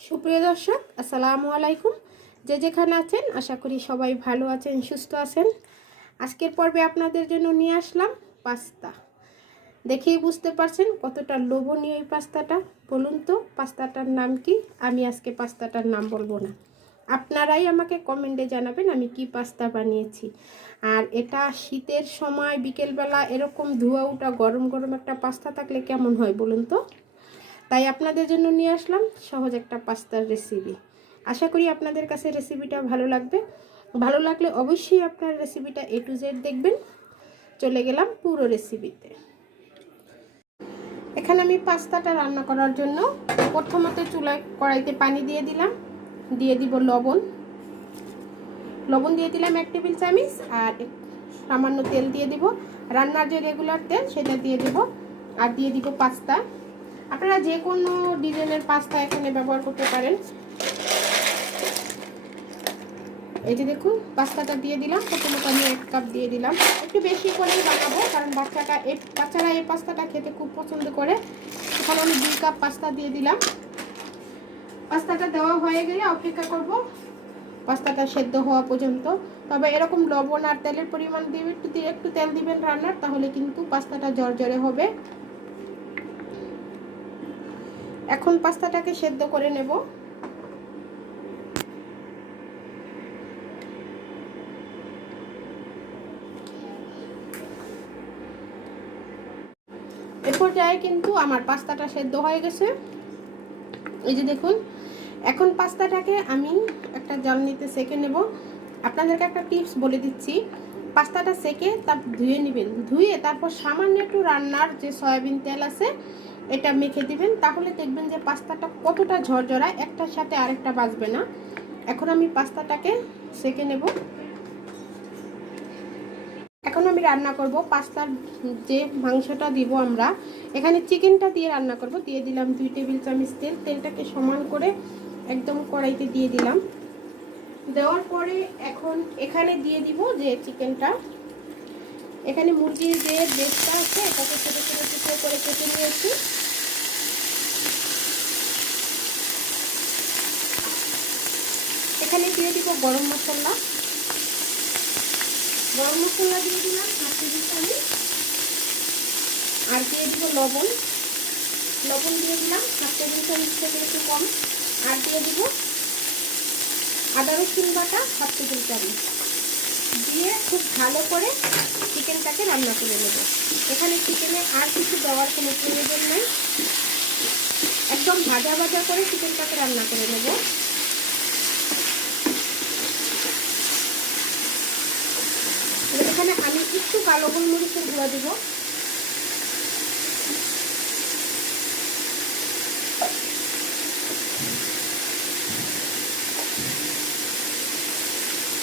সুপ্রিয় দর্শক, আসসালামু আলাইকুম। যে যেখানে আছেন, আশা করি সবাই ভালো আছেন, সুস্থ আছেন। আজকের পর্বে আপনাদের জন্য নিয়ে আসলাম পাস্তা। দেখেই বুঝতে পারছেন কতটা লোভনীয় এই পাস্তাটা। বলুন তো, পাস্তাটার নাম কি? আমি আজকে পাস্তাটার নাম বলব না। আপনারাই আমাকে কমেন্টে জানাবেন আমি কি পাস্তা বানিয়েছি। আর এটা শীতের সময় বিকেলবেলা এরকম ধোয়া উঠা গরম গরম একটা পাস্তা থাকলে কেমন হয় বলুন তো? তাই আপনাদের জন্য নিয়ে আসলাম সহজ একটা পাস্তার রেসিপি আশা করি আপনাদের কাছে রেসিপিটা ভালো লাগবে। ভালো লাগলে অবশ্যই আপনার রেসিপিটা এ টু জেড দেখবেন। চলে গেলাম পুরো রেসিপিতে এখানে আমি পাস্তাটা রান্না করার জন্য প্রথমত চুলায় কড়াইতে পানি দিয়ে দিলাম। দিয়ে দিব লবণ। লবণ দিয়ে দিলাম এক টেবিল চামিচ আর সামান্য তেল দিয়ে দিব। রান্নার যে রেগুলার তেল, সেটা দিয়ে দিব। আর দিয়ে দিব পাস্তা। আপনারা যে কোনো ডিজাইনের পাস্তা এখানে ব্যবহার করতে পারেন। এই যে দেখুন, পাস্তাটা দিয়ে দিলাম। প্রথমত আমি এক কাপ দিয়ে দিলাম। একটু বেশি করেই বানাবো, কারণ বাচ্চাটা এই বাচ্চারা এই পাস্তাটা খেতে খুব পছন্দ করে। এখানে আমি দুই কাপ পাস্তা দিয়ে দিলাম। পাস্তাটা দেওয়া হয়ে গেলে অপেক্ষা করব। পাস্তাটা সেদ্ধ হওয়া পর্যন্ত। তবে এরকম লবণ আর তেলের পরিমাণ দিয়ে একটু একটু তেল দিবেন রান্নার, তাহলে কিন্তু পাস্তাটা জর্জরে হবে। এখন পাস্তাটাকে সেদ্ধ করে নেব। এ পর্যায়ে কিন্তু আমার পাস্তাটা সেদ্ধ হয়ে গেছে। এই যে দেখুন, এখন পাস্তাটাকে আমি একটা জল নিতে সেকে নেব। আপনাদেরকে একটা টিপস বলে দিচ্ছি, পাস্তাটা সেকে তার ধুয়ে নেবেন। ধুয়ে তারপর সামান্য একটু রান্নার যে সয়াবিন তেল আছে এটা মেখে দিবেন, তাহলে দেখবেন যে পাস্তাটা কতটা ঝরঝরা একটার সাথে আরেকটা বাজবে না। এখন আমি পাস্তাটাকে সেকে নেব। এখন আমি রান্না করব পাস্তার যে মাংসটা দিব আমরা। এখানে চিকেনটা দিয়ে রান্না করব, দিয়ে দিলাম দুই টেবিল চামচ তেল। তেলটাকে সমান করে একদম কড়াইতে দিয়ে দিলাম। দেওয়ার পরে এখন এখানে দিয়ে দিব যে চিকেনটা। এখানে মুরগির যে বেসটা আছে, এটাকে ছোটো ছোটো টুকরো করে কেটে নিয়েছি। এখানে দিয়ে দিব গরম মশলা। গরম মশলা দিয়ে দিলাম, হাফ টেবিল চামচ। আর দিয়ে দিব লবণ। লবণ দিয়ে দিলাম, হাফ টেবিল চামচ থেকে একটু কম। আর দিয়ে দিব আদা, রসুন বাটা, হাফ টেবিল দিয়ে খুব ভালো করে চিকেনটাকে রান্না করে নেব। এখানে চিকেনে আর কিছু দেওয়ার কোনো প্রয়োজন নেই। একদম ভাজা ভাজা করে চিকেনটাকে রান্না করে নেব এখানে কালো গোলমরিচের গুঁড়া দেব।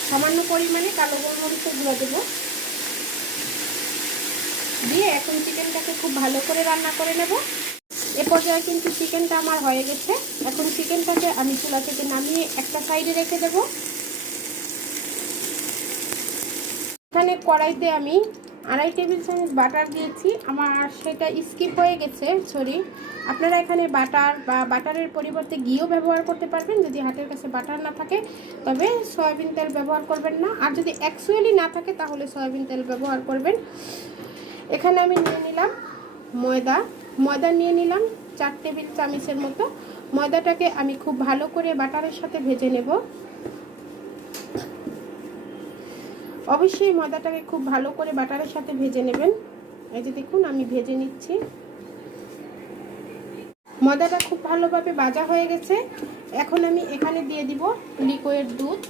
সামান্য পরিমাণে কালো গোলমরিচের গুঁড়া দেব। দিয়ে এখন চিকেনটাকে খুব ভালো করে রান্না করে নেব। এ পর্যায়ে কিন্তু চিকেনটা আমার হয়ে গেছে। এখন চিকেনটাকে আমি চুলা থেকে নামিয়ে একটা সাইডে রেখে দেবো। এখানে কড়াইতে আমি আড়াই টেবিল চামচ বাটার দিয়েছি। আমার সেটা স্কিপ হয়ে গেছে, সরি। আপনারা এখানে বাটার বা বাটারের পরিবর্তে ঘিও ব্যবহার করতে পারবেন, যদি হাতের কাছে বাটার না থাকে। তবে সয়াবিন তেল ব্যবহার করবেন না। আর যদি অ্যাকচুয়ালি না থাকে, তাহলে সয়াবিন তেল ব্যবহার করবেন। এখানে আমি নিয়ে নিলাম ময়দা। ময়দা নিয়ে নিলাম চার টেবিল চামচের মতো। ময়দাটাকে আমি খুব ভালো করে বাটারের সাথে ভেজে নেব। অবশ্যই ময়দাটাকে খুব ভালো করে বাটারের সাথে ভেজে নেবেন। এই যে দেখুন, আমি ভেজে নিচ্ছি। ময়দাটা খুব ভালোভাবে ভাজা হয়ে গেছে। এখন আমি এখানে দিয়ে দিব লিকুইড দুধ।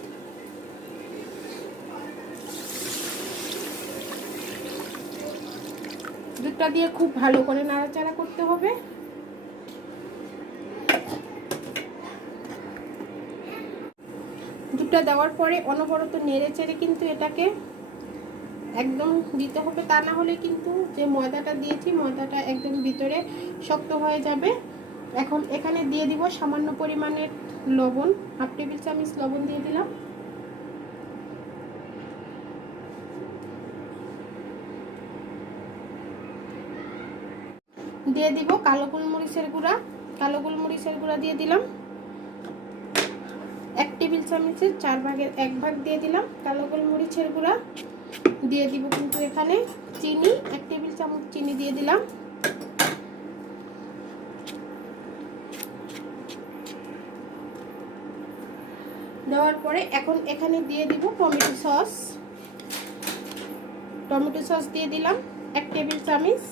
দুধটা দিয়ে খুব ভালো করে নাড়াচাড়া করতে হবে। দুধটা দেওয়ার পরে অনবরত নেড়ে চেড়ে কিন্তু এটাকে একদম দিতে হবে। তা না হলে কিন্তু যে ময়দাটা দিয়েছি, ময়দাটা একদম ভিতরে শক্ত হয়ে যাবে। এখন এখানে দিয়ে দিব সামান্য পরিমাণের লবণ। হাফ টেবিল চামচ লবণ দিয়ে দিলাম। দিয়ে দিব কালো গোলমরিচের গুঁড়া। কালো গোলমরিচের গুঁড়া দিয়ে দিলাম। চামচের চার ভাগের এক ভাগ দিয়ে দিলাম। কালো গোলমরিচের গুঁড়া দিয়ে দিব কিন্তু এখানে চিনি, এক টেবিল চামচ চিনি দিয়ে দিলাম। দেওয়ার পরে এখন এখানে দিয়ে দিব টমেটো সস। টমেটো সস দিয়ে দিলাম এক টেবিল চামচ।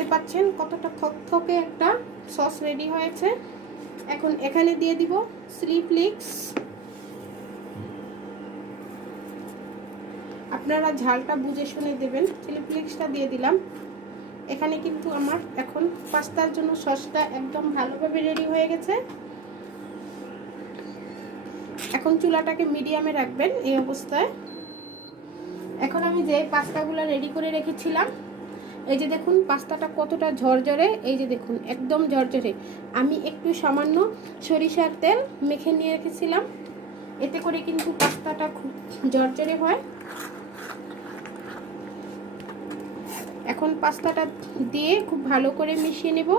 দেখতে পাচ্ছেন কতটা থকথকে একটা সস রেডি হয়েছে। এখন এখানে দিয়ে দিব স্লিপলিক্স আপনারা ঝালটা বুঝে শুনে দেবেন। স্লিপলিক্সটা দিয়ে দিলাম। এখানে কিন্তু আমার এখন পাস্তার জন্য সসটা একদম ভালোভাবে রেডি হয়ে গেছে। এখন চুলাটাকে মিডিয়ামে রাখবেন এই অবস্থায়। এখন আমি যে পাস্তাগুলো রেডি করে রেখেছিলাম এই যে দেখুন, পাস্তাটা কতটা ঝরঝরে, এই যে দেখুন, একদম ঝরঝরে। আমি একটু সামান্য সরিষার তেল মেখে নিয়ে রেখেছিলাম। এতে করে কিন্তু পাস্তাটা খুব ঝরঝরে হয়। এখন পাস্তাটা দিয়ে খুব ভালো করে মিশিয়ে নেব।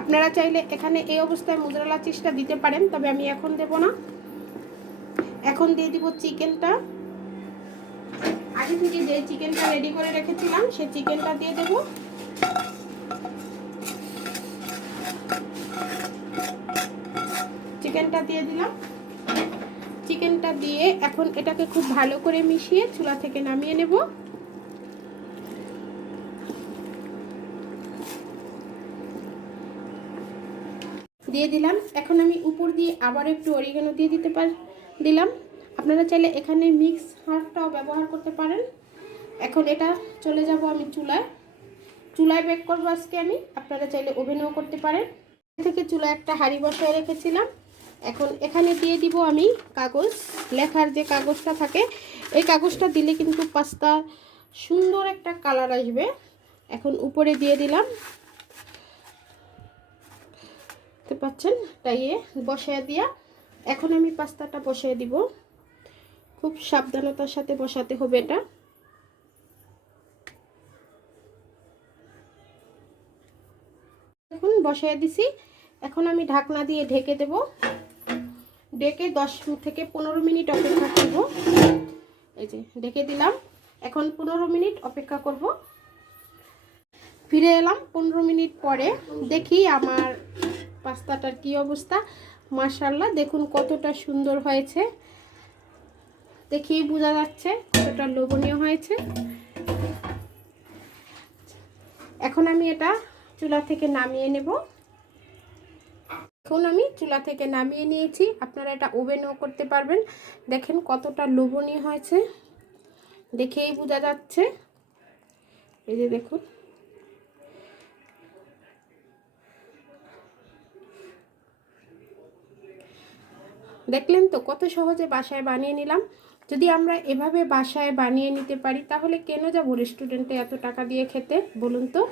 আপনারা চাইলে এখানে এই অবস্থায় মুদ্রালা চিজটা দিতে পারেন, তবে আমি এখন দেব না। এখন দিয়ে দিব চিকেনটা। আগে থেকে যে চিকেনটা রেডি করে রেখেছিলাম সেই চিকেনটা দিয়ে দেব। চিকেনটা দিয়ে দিলাম। চিকেনটা দিয়ে এখন এটাকে খুব ভালো করে মিশিয়ে চুলা থেকে নামিয়ে নেব। দিয়ে দিলাম। এখন আমি উপর দিয়ে আবার একটু অরিগানো দিয়ে দিতে পার দিলাম। আপনারা চাইলে এখানে মিক্স হার্টটাও ব্যবহার করতে পারেন। এখন এটা চলে যাব আমি চুলায়। চুলায় বেক করব আজকে আমি। আপনারা চাইলে ওভেনেও করতে পারেন। থেকে চুলায় একটা হাঁড়ি বসায় রেখেছিলাম। এখন এখানে দিয়ে দিব আমি কাগজ। লেখার যে কাগজটা থাকে, এই কাগজটা দিলে কিন্তু পাস্তা সুন্দর একটা কালার আসবে। এখন উপরে দিয়ে দিলাম। দেখতে পাচ্ছেন? তাই বসায় দিয়া এখন আমি পাস্তাটা বসায় দিব। খুব সাবধানতার সাথে বসাতে হবে এটা। এখন বসায় দিছি। এখন আমি ঢাকনা দিয়ে ঢেকে দেব। ডেকে দশ থেকে পনেরো মিনিট অপেক্ষা করব। এই যে ডেকে দিলাম। এখন পনেরো মিনিট অপেক্ষা করব। ফিরে এলাম পনেরো মিনিট পরে। দেখি আমার পাস্তাটার কি অবস্থা? মার্শাল্লাহ দেখুন কতটা সুন্দর হয়েছে। দেখেই বোঝা যাচ্ছে কতটা লোভনীয় হয়েছে। এখন আমি এটা চুলা থেকে নামিয়ে নেব। এখন আমি চুলা থেকে নামিয়ে নিয়েছি। আপনারা এটা ওভেনও করতে পারবেন। দেখেন কতটা লোভনীয় হয়েছে। দেখেই বোঝা যাচ্ছে। এই যে দেখুন। দেখলেন তো, কত সহজে বাসায় বানিয়ে নিলাম। যদি আমরা এভাবে বাসায় বানিয়ে নিতে পারি, তাহলে কেন যাব রেস্টুরেন্টে এত টাকা দিয়ে খেতে, বলুন তো?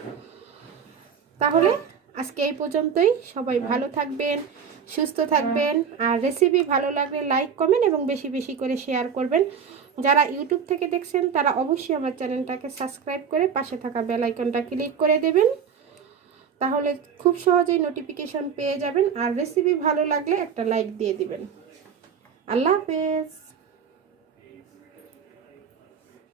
তাহলে আজকে এই পর্যন্তই। সবাই ভালো থাকবেন, সুস্থ থাকবেন, আর রেসিপি ভালো লাগলে লাইক কমেন্ট এবং বেশি বেশি করে শেয়ার করবেন। যারা ইউটিউব থেকে দেখছেন, তারা অবশ্যই আমার চ্যানেলটাকে সাবস্ক্রাইব করে পাশে থাকা বেল আইকনটা ক্লিক করে দেবেন। তাহলে খুব সহজেই নোটিফিকেশন পেয়ে যাবেন, আর রেসিপি ভালো লাগলে একটা লাইক দিয়ে দিবেন। আল্লাহ হাফেজ